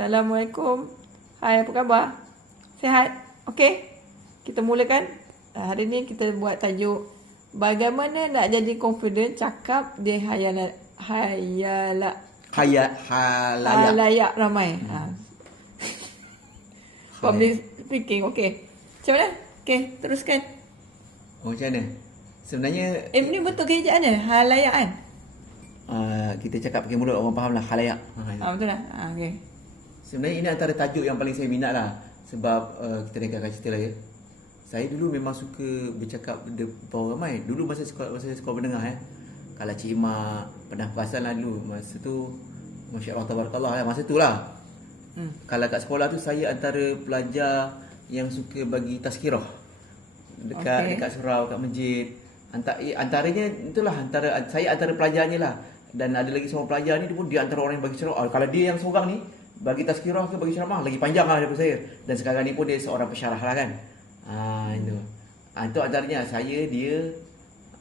Assalamualaikum. Hai, apa khabar? Sihat? Okey? Kita mulakan. Hari ni kita buat tajuk bagaimana nak jadi confident cakap di halayak ramai. Public speaking. Okey. Macam mana? Okey, teruskan. Macam mana? Sebenarnya Ni betul kejadian dia, halayak kan? kita cakap pakai mulut orang faham lah, halayak. Betul lah. Okey. Sebenarnya ini antara tajuk yang paling saya minat lah. Sebab kita dengarkan cerita lah ya. Saya dulu memang suka bercakap depan orang ramai. Dulu masa sekolah menengah kalau Cik Mak pernah perasan lah dulu. Masa tu Masya Allah Tabarakallah masa tu lah. Kalau kat sekolah tu saya antara pelajar yang suka bagi tazkirah dekat surau, kat masjid. Antaranya itulah saya antara pelajarnya lah. Dan ada lagi seorang pelajar ni dia antara orang yang bagi ceramah. Kalau dia yang seorang ni bagi tazkirah ke bagi ceramah lagi panjang lah daripada saya. Dan sekarang ni pun dia seorang pesyarah lah kan. Itu. Itu antaranya saya, dia,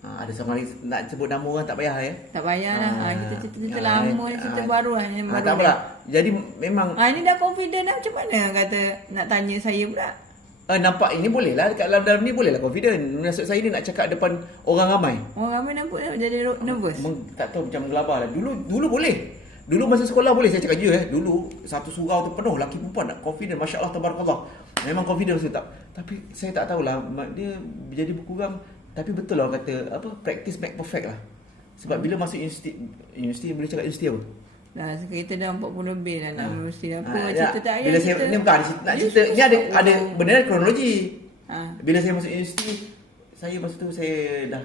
ada seorang lagi, nak sebut nama orang tak payah ya. Tak payah lah. Kita cerita lama ni, cerita baru lah. Tak apalah. Jadi memang ni dah confident dah. Macam mana kata nak tanya saya pula? Nampak ini boleh lah. Dekat dalam ni boleh lah confident. Maksud saya ni nak cakap depan orang ramai. Orang ramai nampak jadi nervous. Tak tahu macam gelabah lah. Dulu boleh. Dulu masa sekolah boleh saya cakap je Dulu satu surau tu penuh lelaki perempuan nak confident. Masya Allah Tabarakallah. Memang confident saya tak. Tapi saya tak tahulah dia jadi berkurang. Tapi betul lah orang kata practice make perfect lah. Sebab bila masuk universiti boleh cakap universiti apa? Dah kita dah 40 lebih dah nak universiti apa cerita tak bila saya ni bukan nak cerita ni ada benar kronologi. Bila saya masuk universiti saya masa tu saya dah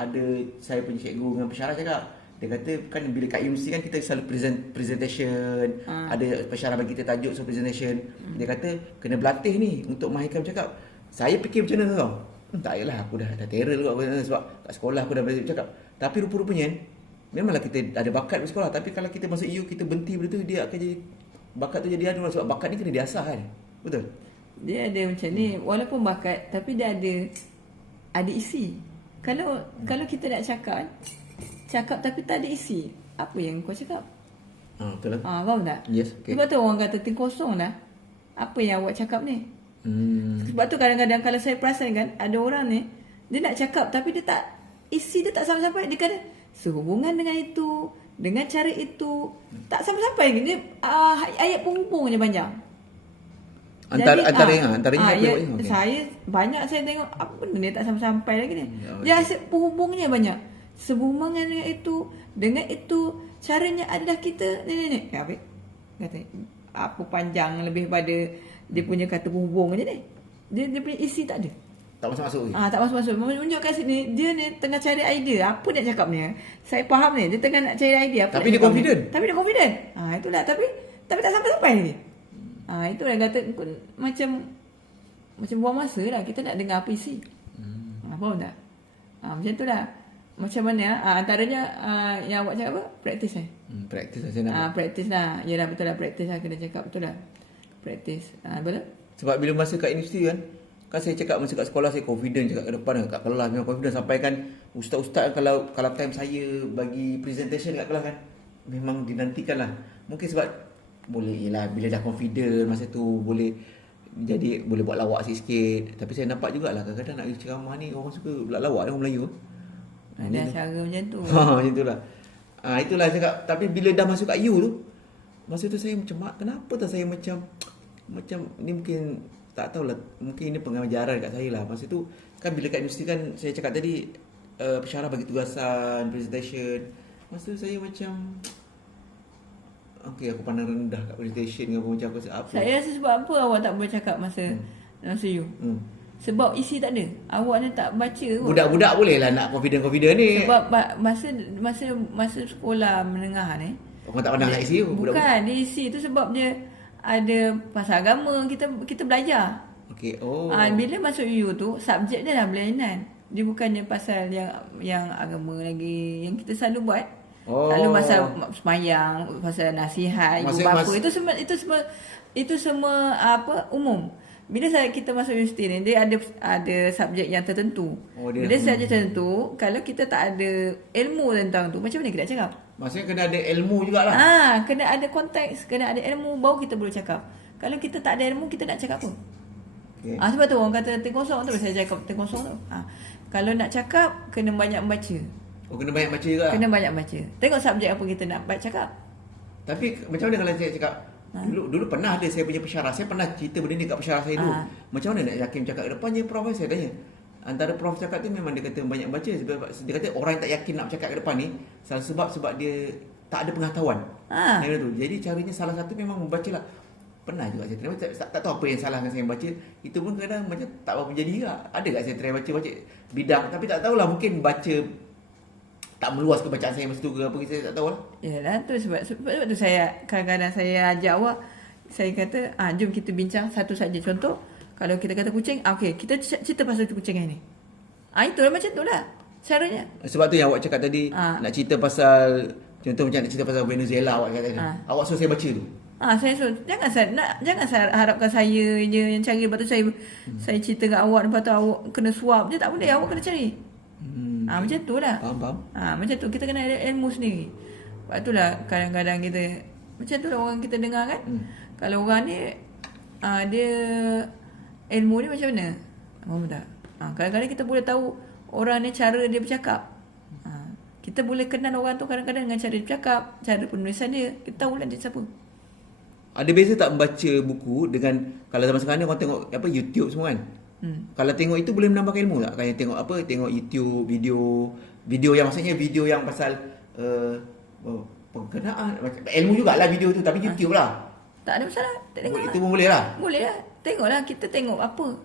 ada saya punya cikgu dengan pensyarah cakap. Dia kata kan bila kat universiti kan kita selalu presentation, ada pensyarah bagi kita tajuk so presentation. Dia kata kena berlatih ni untuk mahirkan bercakap. Saya fikir macam mana tau? Tak payahlah aku dah terror juga sebab kat sekolah aku dah belajar bercakap. Tapi rupa-rupanya memanglah kita ada bakat di sekolah, tapi kalau kita masuk EU kita berhenti benda tu dia akan jadi bakat tu jadi anu sebab bakat ni kena diasah kan. Betul? Dia ada macam ni walaupun bakat tapi dia ada isi. Kalau kita nak cakap tapi tak ada isi, apa yang kau cakap? Betul lah. Faham tak? Yes, okay. Sebab tu orang kata ting kosong dah. Apa yang awak cakap ni? Sebab tu kadang-kadang kalau saya perasan kan, ada orang ni dia nak cakap tapi dia tak, isi dia tak sampai-sampai. Dia kata sehubungan dengan itu, dengan cara itu, tak sampai-sampai. Dia ayat penghubung je panjang. Antaranya saya banyak saya tengok apa benda ni tak sampai-sampai lagi ni. Dia asyik penghubungnya banyak. Sehubungan dengan itu caranya adalah kita ni. Habis kata apa panjang lebih pada dia punya kata penghubung je ni. Dia punya isi tak ada. Tak masuk-masuk lagi. Tak masuk-masuk. Menunjukkan sini dia ni tengah cari idea. Apa nak cakap ni? Saya faham ni. Dia tengah nak cari idea. Tapi dia confident. Itulah. Tapi tak sampai-sampai lagi. Itulah kata macam buang masa lah. Kita nak dengar apa isi. Faham tak? Macam tu lah. Macam mana? Antaranya yang awak cakap apa? Practice Practice lah saya nak. Practice lah. Yalah betul lah. Practice lah kena cakap. Betul lah. Practice. Betul? Sebab bila masa kat universiti kan saya cakap masa kat sekolah saya confident cakap ke depan kat kelas memang confident sampai kan ustaz-ustaz kalau time saya bagi presentation kat kelas kan memang dinantikan lah. Mungkin sebab boleh lah bila dah confident masa tu boleh buat lawak sikit-sikit. Tapi saya nampak jugalah kadang-kadang nak ceramah ni orang suka buat lawak orang Melayu. Ada cara macam tu. Macam itulah. Itulah cakap. Tapi bila dah masuk kat U tu masa tu saya macam kenapa tak saya macam ni mungkin tak tahulah, mungkin ini pengajaran kat saya lah. Masa tu kan bila kat universiti kan saya cakap tadi pensyarah bagi tugasan, presentation. Masa tu saya macam aku pandang rendah kat presentation ke macam apa. Saya rasa sebab apa awak tak boleh cakap masa you? Sebab isi tak ada. Awak ni tak baca kot. Budak-budak boleh lah nak confident ni. Sebab masa sekolah menengah ni orang tak pandang nak isi. Bukan dia isi tu sebab dia ada pasal agama kita belajar. Okey. Bila masuk U tu subjek dia dah berlainan. Dia bukannya pasal yang agama lagi yang kita selalu buat. Selalu pasal semayang, pasal nasihat, ibu bapa. Itu semua umum. Bila kita masuk universiti ni dia ada subjek yang tertentu. Bila subjek tertentu kalau kita tak ada ilmu tentang tu macam mana kita nak cakap? Maksudnya kena ada ilmu jugalah. Kena ada konteks, kena ada ilmu, baru kita boleh cakap. Kalau kita tak ada ilmu, kita nak cakap apa? Okay. Sebab tu orang kata teh kosong tu, saya cakap teh kosong tu. Kalau nak cakap, kena banyak baca. Kena banyak baca juga? Kena banyak baca. Tengok subjek apa kita nak cakap. Tapi macam mana kalau saya cakap, dulu pernah ada saya punya pensyarah, saya pernah cerita benda ni kat pensyarah saya dulu. Macam mana nak yakin cakap ke depannya, Prof, saya tanya. Antara Prof cakap tu memang dia kata banyak baca, sebab dia kata orang yang tak yakin nak cakap ke depan ni, sebab dia tak ada pengetahuan. Jadi caranya salah satu memang membaca lah. Pernah juga saya try, tak tahu apa yang salah dengan saya baca. Itu pun kadang macam tak apa jadi juga. Ada tak saya try baca bidang, tapi tak tahulah, mungkin baca tak meluas ke bacaan saya masa tu ke apa, saya tak tahulah. Yalah tu sebab tu saya kadang-kadang saya ajak awak, saya kata jom kita bincang satu saja. Contoh, kalau kita kata kucing, okey, kita cerita pasal kucing ni. Itulah macam tu lah caranya. Sebab tu yang awak cakap tadi, nak cerita pasal, contoh macam nak cerita pasal Venezuela, awak kata tadi. Awak suruh saya baca tu. Saya suruh, jangan saya harapkan saya je yang cari, lepas tu saya cerita kat awak, lepas tu awak kena suap je, tak boleh, awak kena cari. Macam tu lah. Faham. Macam tu, kita kena ada ilmu sendiri. Sebab tu lah kadang-kadang kita, macam tu lah orang kita dengar kan. Kalau orang ni dia ilmu ni macam mana? Faham tak? Kadang-kadang kita boleh tahu orang ni cara dia bercakap. Kita boleh kenal orang tu kadang-kadang dengan cara dia bercakap, cara penulisan dia. Kita tahu lah dia siapa. Ada beza tak membaca buku dengan, kalau zaman sekarang ni orang tengok YouTube semua kan? Kalau tengok itu boleh menambah ilmu tak? Kalau tengok YouTube, video yang maksudnya video yang pasal perkenaan, ilmu jugalah video tu, tapi YouTube lah. Tak ada masalah. Itu pun boleh lah. Boleh lah. Tengoklah, kita tengok apa.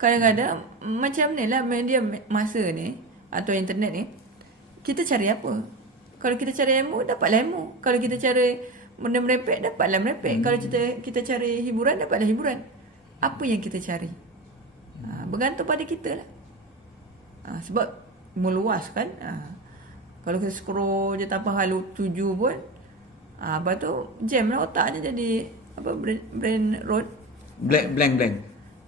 Kadang-kadang macam ni lah media masa ni atau internet ni, kita cari apa? Kalau kita cari ilmu, dapatlah ilmu. Kalau kita cari benda merepek, dapatlah merepek. Kalau kita cari hiburan, dapatlah hiburan. Apa yang kita cari? Bergantung pada kita lah. Sebab meluas kan. Kalau kita scroll je tanpa halu tuju pun, lepas tu jam lah otaknya jadi brain road. Blank.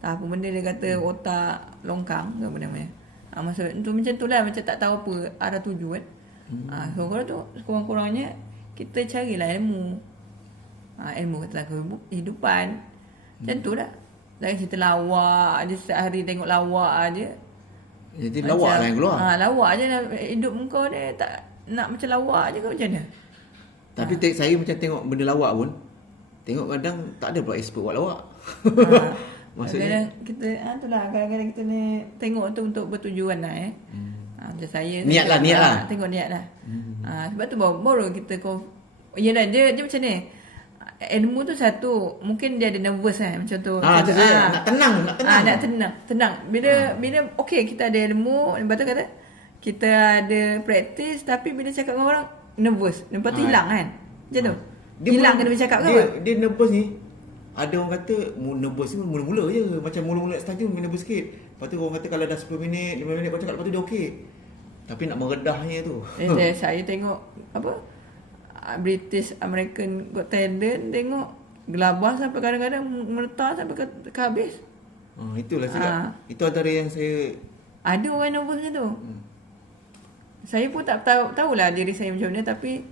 Tak apa benda dia kata otak longkang ke benda-benda. Maksud tu macam tu lah, macam tak tahu apa arah tuju kan. So kalau tu kurang-kurangnya kita carilah ilmu. Ilmu tentang kehidupan. Macam tu lah. Jangan cerita lawak je, setiap hari tengok lawak je. Jadi macam, lawak lah yang keluar. Lawak je lah. Hidup kau ni tak nak macam lawak je ke macam mana? Tapi saya macam tengok benda lawak pun, tengok kadang tak ada pula expert buat lawak. Maksudnya kita kadang-kadang kita ni tengok tu untuk bertujuan lah macam saya niat lah. Tengok niat lah. Sebab tu baru kita yalah dia macam ni. Ilmu tu satu, mungkin dia ada nervous kan, macam tu. Nak tenang. Bila okey kita ada ilmu, lepas tu kata kita ada praktis, tapi bila cakap dengan orang nervous, lepas tu hilang kan. Macam tu. Hilang kena bercakap kan. Dia nervous ni. Ada orang kata nervous ni mula-mula je, macam mula-mula start tu nervous sikit. Lepas tu orang kata kalau dah 10 minit, 5 minit kau cakap, lepas tu dia okey. Tapi nak meredahnya tu. Saya tengok British American Got Talent, tengok gelabah sampai kadang-kadang merta sampai ke habis. Itulah saya. Itu antara yang saya ada orang nervous macam tu. Saya pun tak tahulah diri saya macam mana, tapi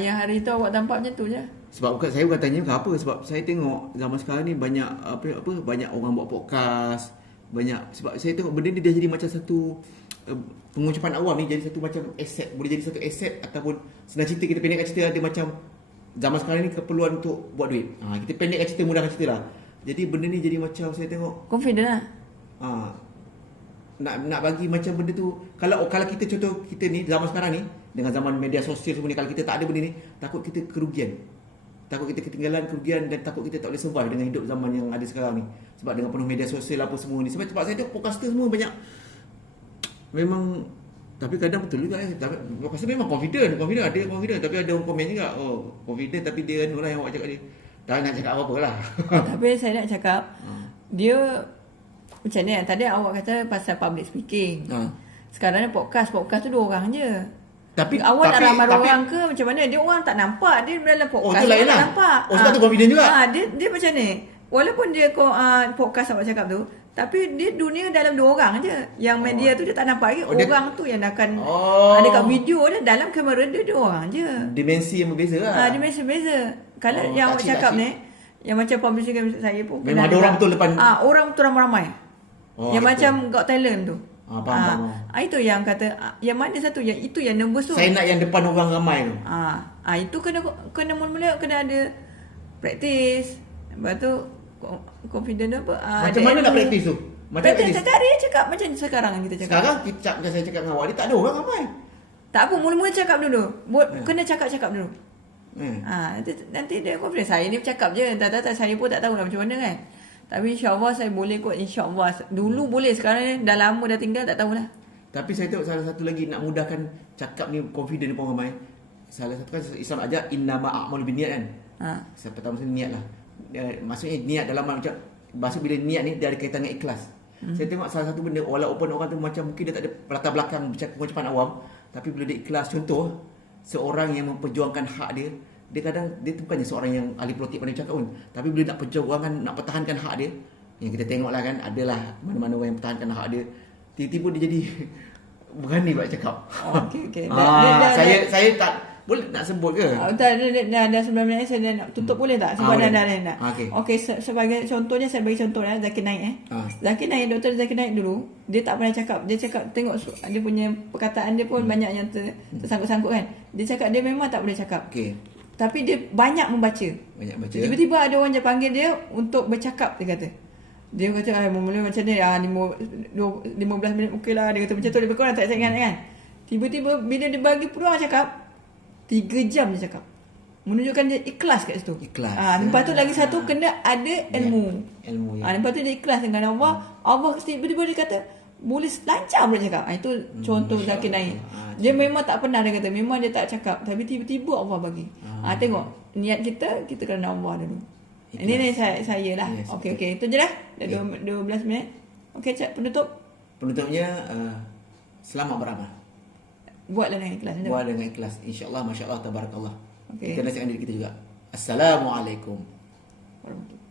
yang hari tu awak tampak macam tu je. Sebab saya bukan tanya ke apa, sebab saya tengok zaman sekarang ni banyak banyak orang buat podcast, sebab saya tengok benda ni dia jadi macam satu pengucapan awam ni, jadi satu macam aset, boleh jadi satu aset, ataupun senang cerita, kita pendekkan cerita, ada macam zaman sekarang ni keperluan untuk buat duit. Kita pendekkan cerita, mudahkan cerita lah. Jadi benda ni jadi macam saya tengok confident lah. Nak bagi macam benda tu, kalau kita contoh kita ni zaman sekarang ni dengan zaman media sosial semua ni, kalau kita tak ada benda ni, takut kita kerugian. Takut kita ketinggalan, kerugian, dan takut kita tak boleh survive dengan hidup zaman yang ada sekarang ni. Sebab dengan penuh media sosial apa semua ni. Sebab saya tengok podcaster semua banyak memang, tapi kadang betul juga podcaster memang confident, ada confident, tapi ada orang komen juga, confident tapi dia lah yang awak cakap dia. Tak nak cakap apa-apa lah. Tapi saya nak cakap dia macam ni, tadi awak kata pasal public speaking. Sekarang ni podcast tu 2 orang je. Tapi awak nak ramai orang ke macam mana? Dia orang tak nampak, dia dalam podcast orang tak nampak. Sebab tu confident juga. Dia macam ni. Walaupun dia podcast awak cakap tu, Tapi dia dunia dalam 2 orang je. Yang media tu dia tak nampak lagi. Orang tu yang akan ada kat video dia, dalam kamera dia 2 orang je. Dimensi yang berbeza lah. Dimensi berbeza. Kalau yang awak cakap ni, yang macam publisher saya pun memang ada orang betul depan. Orang betul ramai-ramai. Yang betul. Macam Got Talent tu. Faham. Itu yang kata yang mana satu yang itu yang nervous tu. Saya nak yang depan orang ramai tu. Itu kena mula-mula kena ada praktis. Lepas tu confident apa? Macam mana nak praktis tu? Macam praktis cari cakap macam sekarang kita cakap. Sekarang saya cakap dengan awak ni tak ada orang ramai. Tak apa, mula-mula cakap dulu. Kena cakap dulu. Nanti dia confident. Saya ni bercakap je. Tak saya pun tak tahu lah macam mana kan. Tapi insyaAllah saya boleh kot. InsyaAllah. Dulu boleh, sekarang ni dah lama dah tinggal tak tahulah. Tapi saya tengok salah satu lagi nak mudahkan cakap ni confident ni pun ramai. Salah satu kan Islam ajar innama a'malu binniat kan. Pertama sekali niat lah. Maksudnya niat dalam macam bahasa bila niat ni dia ada kaitan dengan ikhlas. Saya tengok salah satu benda walaupun orang tu macam mungkin dia tak ada latar belakang pengucapan awam, tapi bila dia ikhlas, contoh seorang yang memperjuangkan hak dia, dia kadang dia tu bukannya seorang yang ahli politik pandai cakap pun, tapi bila nak perjuangan, nak pertahankan hak dia, yang kita tengok lah kan, adalah mana-mana orang yang pertahankan hak dia, tiba-tiba dia jadi berani buat cakap. Okey. Saya tak boleh nak sebut ke? Dah 9 minit saya nak tutup boleh tak? Sebab dah nak. Okey, sebagai contohnya saya bagi contoh Zakir Naik Zakir Naik, Dr. Zakir Naik dulu, dia tak pernah cakap. Dia cakap tengok dia punya perkataan dia pun banyak yang tersangkut-sangkut kan. Dia cakap dia memang tak boleh cakap. Tapi dia banyak membaca. Tiba-tiba ada orang je panggil dia untuk bercakap, dia kata. Dia kata mula macam ni 15 minit okey lah. Dia kata macam tu, lebih kurang tak ingat kan. Tiba-tiba bila dia bagi peluang cakap 3 jam dia cakap. Menunjukkan dia ikhlas kat situ. Lepas tu lagi satu kena ada ilmu. Lepas tu dia ikhlas dengan Allah. Allah tiba-tiba dia kata boleh lancar boleh cakap. Itu contoh Zakir Naik. Dia memang tak pernah, dia kata memang dia tak cakap, tapi tiba-tiba Allah bagi. Tengok niat kita kena Allah dulu. Ini saya lah. Okey. Itu je lah. Dah 12 minit. Okey, penutupnya selamat beramal. Buatlah dengan ikhlas. Buat dengan ikhlas. InsyaAllah, masya-Allah, tabarakallah. Kita nasihatkan diri kita juga. Assalamualaikum warahmatullahi